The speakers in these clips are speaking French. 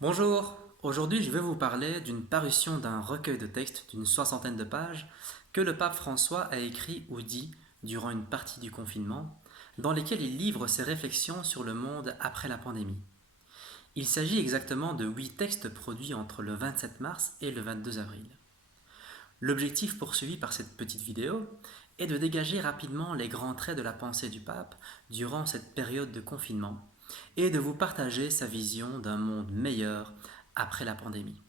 Bonjour, aujourd'hui je vais vous parler d'une parution d'un recueil de textes d'une soixantaine de pages que le pape François a écrit ou dit durant une partie du confinement, dans lesquels il livre ses réflexions sur le monde après la pandémie. Il s'agit exactement de 8 textes produits entre le 27 mars et le 22 avril. L'objectif poursuivi par cette petite vidéo est de dégager rapidement les grands traits de la pensée du pape durant cette période de confinement et de vous partager sa vision d'un monde meilleur après la pandémie.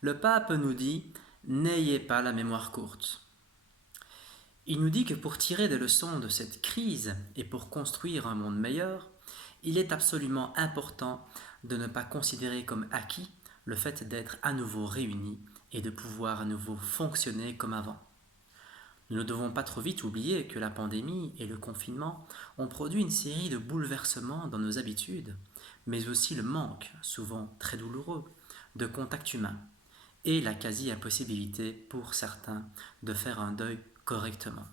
Le pape nous dit: n'ayez pas la mémoire courte. Il nous dit que pour tirer des leçons de cette crise et pour construire un monde meilleur, il est absolument important de ne pas considérer comme acquis le fait d'être à nouveau réunis et de pouvoir à nouveau fonctionner comme avant. Nous ne devons pas trop vite oublier que la pandémie et le confinement ont produit une série de bouleversements dans nos habitudes, mais aussi le manque, souvent très douloureux, de contact humain et la quasi-impossibilité pour certains de faire un deuil correctement.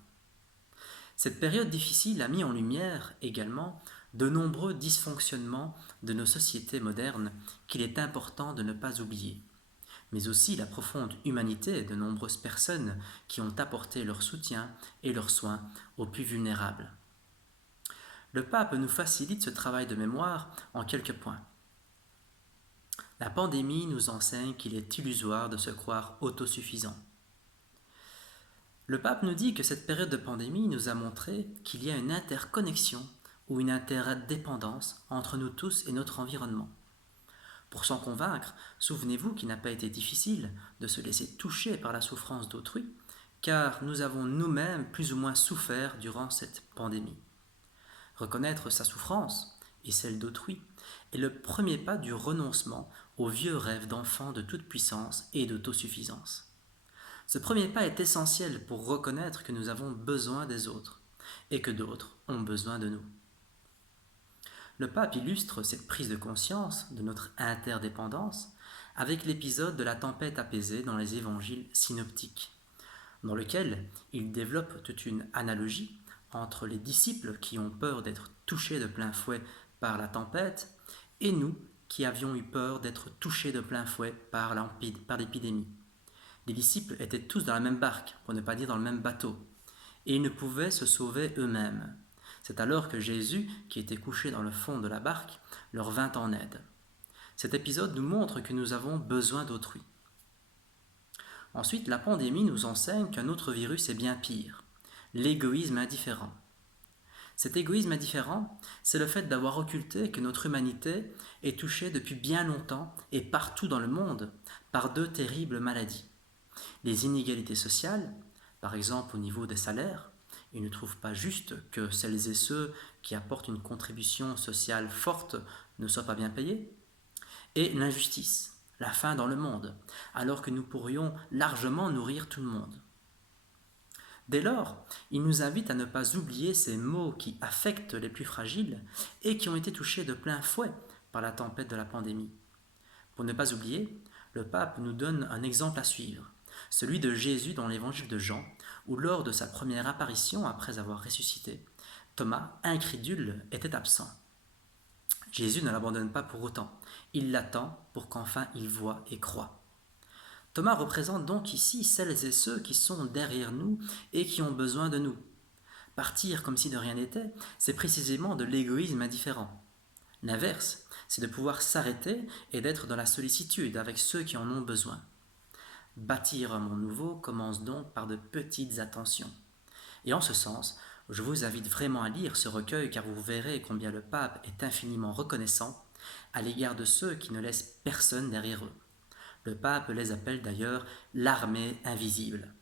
Cette période difficile a mis en lumière également de nombreux dysfonctionnements de nos sociétés modernes qu'il est important de ne pas oublier, mais aussi la profonde humanité de nombreuses personnes qui ont apporté leur soutien et leurs soins aux plus vulnérables. Le pape nous facilite ce travail de mémoire en quelques points. La pandémie nous enseigne qu'il est illusoire de se croire autosuffisant. Le pape nous dit que cette période de pandémie nous a montré qu'il y a une interconnexion ou une interdépendance entre nous tous et notre environnement. Pour s'en convaincre, souvenez-vous qu'il n'a pas été difficile de se laisser toucher par la souffrance d'autrui, car nous avons nous-mêmes plus ou moins souffert durant cette pandémie. Reconnaître sa souffrance et celle d'autrui est le premier pas du renoncement au vieux rêve d'enfant de toute puissance et d'autosuffisance. Ce premier pas est essentiel pour reconnaître que nous avons besoin des autres et que d'autres ont besoin de nous. Le pape illustre cette prise de conscience de notre interdépendance avec l'épisode de la tempête apaisée dans les évangiles synoptiques, dans lequel il développe toute une analogie entre les disciples qui ont peur d'être touchés de plein fouet par la tempête et nous qui avions eu peur d'être touchés de plein fouet par l'épidémie. Les disciples étaient tous dans la même barque, pour ne pas dire dans le même bateau, et ils ne pouvaient se sauver eux-mêmes. C'est alors que Jésus, qui était couché dans le fond de la barque, leur vint en aide. Cet épisode nous montre que nous avons besoin d'autrui. Ensuite, la pandémie nous enseigne qu'un autre virus est bien pire, l'égoïsme indifférent. Cet égoïsme indifférent, c'est le fait d'avoir occulté que notre humanité est touchée depuis bien longtemps et partout dans le monde par deux terribles maladies. Les inégalités sociales, par exemple au niveau des salaires, ils ne trouvent pas juste que celles et ceux qui apportent une contribution sociale forte ne soient pas bien payés, et l'injustice, la faim dans le monde, alors que nous pourrions largement nourrir tout le monde. Dès lors, il nous invite à ne pas oublier ces maux qui affectent les plus fragiles et qui ont été touchés de plein fouet par la tempête de la pandémie. Pour ne pas oublier, le pape nous donne un exemple à suivre, celui de Jésus dans l'évangile de Jean, où lors de sa première apparition après avoir ressuscité, Thomas, incrédule, était absent. Jésus ne l'abandonne pas pour autant, il l'attend pour qu'enfin il voie et croie. Thomas représente donc ici celles et ceux qui sont derrière nous et qui ont besoin de nous. Partir comme si de rien n'était, c'est précisément de l'égoïsme indifférent. L'inverse, c'est de pouvoir s'arrêter et d'être dans la sollicitude avec ceux qui en ont besoin. Bâtir un monde nouveau commence donc par de petites attentions. Et en ce sens, je vous invite vraiment à lire ce recueil car vous verrez combien le pape est infiniment reconnaissant à l'égard de ceux qui ne laissent personne derrière eux. Le pape les appelle d'ailleurs l'armée invisible.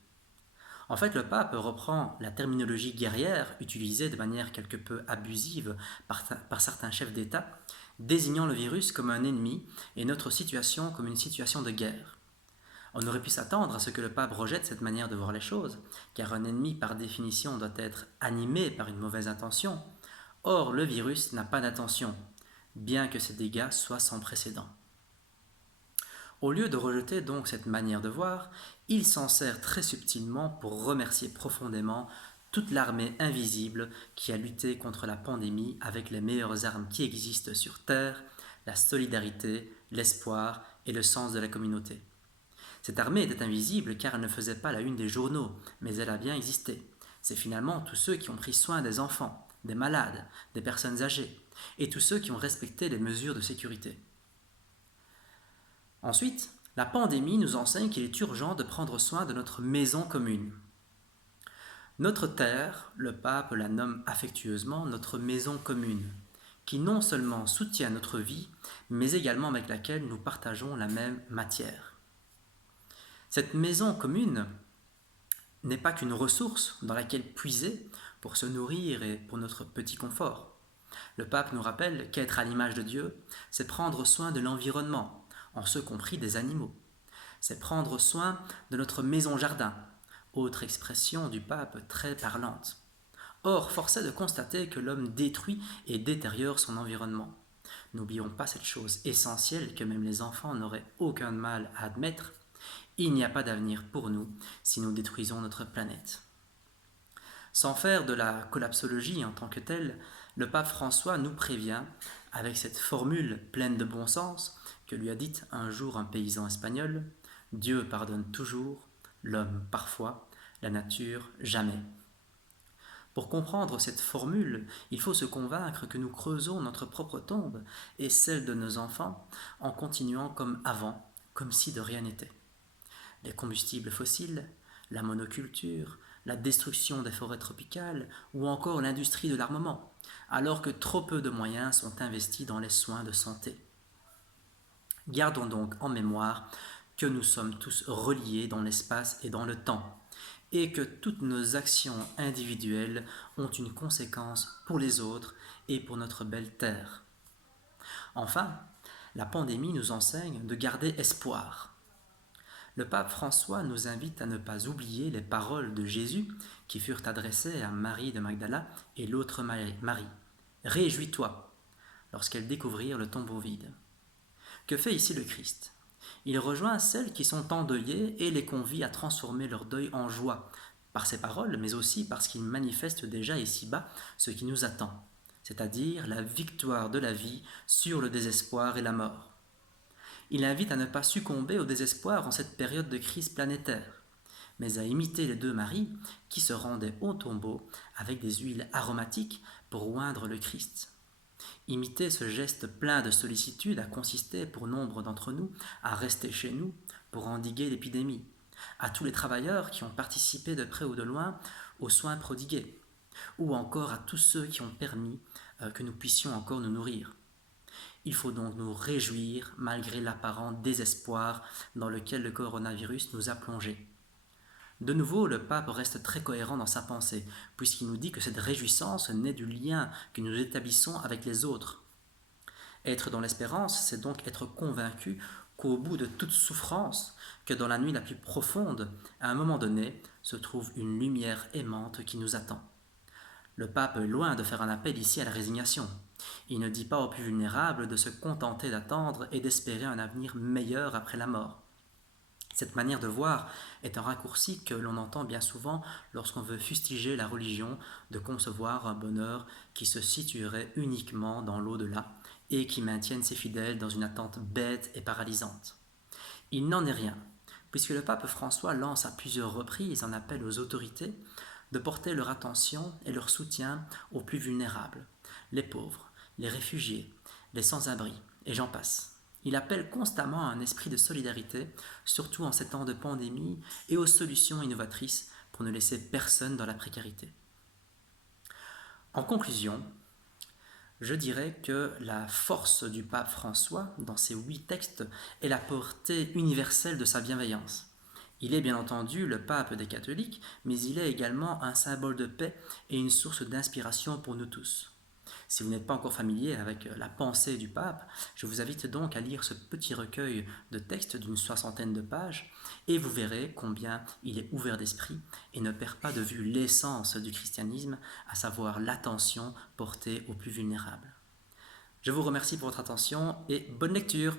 En fait, le pape reprend la terminologie guerrière utilisée de manière quelque peu abusive par certains chefs d'État, désignant le virus comme un ennemi et notre situation comme une situation de guerre. On aurait pu s'attendre à ce que le pape rejette cette manière de voir les choses, car un ennemi par définition doit être animé par une mauvaise intention. Or, le virus n'a pas d'intention, bien que ses dégâts soient sans précédent. Au lieu de rejeter donc cette manière de voir, il s'en sert très subtilement pour remercier profondément toute l'armée invisible qui a lutté contre la pandémie avec les meilleures armes qui existent sur Terre, la solidarité, l'espoir et le sens de la communauté. Cette armée était invisible car elle ne faisait pas la une des journaux, mais elle a bien existé. C'est finalement tous ceux qui ont pris soin des enfants, des malades, des personnes âgées, et tous ceux qui ont respecté les mesures de sécurité. Ensuite, la pandémie nous enseigne qu'il est urgent de prendre soin de notre maison commune. Notre terre, le pape la nomme affectueusement notre maison commune, qui non seulement soutient notre vie, mais également avec laquelle nous partageons la même matière. Cette maison commune n'est pas qu'une ressource dans laquelle puiser pour se nourrir et pour notre petit confort. Le pape nous rappelle qu'être à l'image de Dieu, c'est prendre soin de l'environnement, en ce compris des animaux. C'est prendre soin de notre maison-jardin, autre expression du pape très parlante. Or, force est de constater que l'homme détruit et détériore son environnement. N'oublions pas cette chose essentielle que même les enfants n'auraient aucun mal à admettre. Il n'y a pas d'avenir pour nous si nous détruisons notre planète. Sans faire de la collapsologie en tant que telle, le pape François nous prévient, avec cette formule pleine de bon sens que lui a dite un jour un paysan espagnol, « Dieu pardonne toujours, l'homme parfois, la nature jamais ». Pour comprendre cette formule, il faut se convaincre que nous creusons notre propre tombe et celle de nos enfants en continuant comme avant, comme si de rien n'était. Les combustibles fossiles, la monoculture, la destruction des forêts tropicales ou encore l'industrie de l'armement, alors que trop peu de moyens sont investis dans les soins de santé. Gardons donc en mémoire que nous sommes tous reliés dans l'espace et dans le temps, et que toutes nos actions individuelles ont une conséquence pour les autres et pour notre belle terre. Enfin, la pandémie nous enseigne de garder espoir. Le pape François nous invite à ne pas oublier les paroles de Jésus qui furent adressées à Marie de Magdala et l'autre Marie. « Réjouis-toi » lorsqu'elles découvrirent le tombeau vide. Que fait ici le Christ ? Il rejoint celles qui sont endeuillées et les convie à transformer leur deuil en joie, par ses paroles, mais aussi parce qu'il manifeste déjà ici-bas ce qui nous attend, c'est-à-dire la victoire de la vie sur le désespoir et la mort. Il invite à ne pas succomber au désespoir en cette période de crise planétaire, mais à imiter les deux Maries qui se rendaient au tombeau avec des huiles aromatiques pour oindre le Christ. Imiter ce geste plein de sollicitude a consisté pour nombre d'entre nous à rester chez nous pour endiguer l'épidémie, à tous les travailleurs qui ont participé de près ou de loin aux soins prodigués, ou encore à tous ceux qui ont permis que nous puissions encore nous nourrir. Il faut donc nous réjouir malgré l'apparent désespoir dans lequel le coronavirus nous a plongés. De nouveau, le pape reste très cohérent dans sa pensée, puisqu'il nous dit que cette réjouissance naît du lien que nous établissons avec les autres. Être dans l'espérance, c'est donc être convaincu qu'au bout de toute souffrance, que dans la nuit la plus profonde, à un moment donné, se trouve une lumière aimante qui nous attend. Le pape est loin de faire un appel ici à la résignation. Il ne dit pas aux plus vulnérables de se contenter d'attendre et d'espérer un avenir meilleur après la mort. Cette manière de voir est un raccourci que l'on entend bien souvent lorsqu'on veut fustiger la religion de concevoir un bonheur qui se situerait uniquement dans l'au-delà et qui maintienne ses fidèles dans une attente bête et paralysante. Il n'en est rien, puisque le pape François lance à plusieurs reprises un appel aux autorités de porter leur attention et leur soutien aux plus vulnérables, les pauvres, les réfugiés, les sans-abri, et j'en passe. Il appelle constamment à un esprit de solidarité, surtout en ces temps de pandémie, et aux solutions innovatrices pour ne laisser personne dans la précarité. En conclusion, je dirais que la force du pape François, dans ses 8 textes, est la portée universelle de sa bienveillance. Il est bien entendu le pape des catholiques, mais il est également un symbole de paix et une source d'inspiration pour nous tous. Si vous n'êtes pas encore familier avec la pensée du pape, je vous invite donc à lire ce petit recueil de textes d'une 60aine de pages et vous verrez combien il est ouvert d'esprit et ne perd pas de vue l'essence du christianisme, à savoir l'attention portée aux plus vulnérables. Je vous remercie pour votre attention et bonne lecture.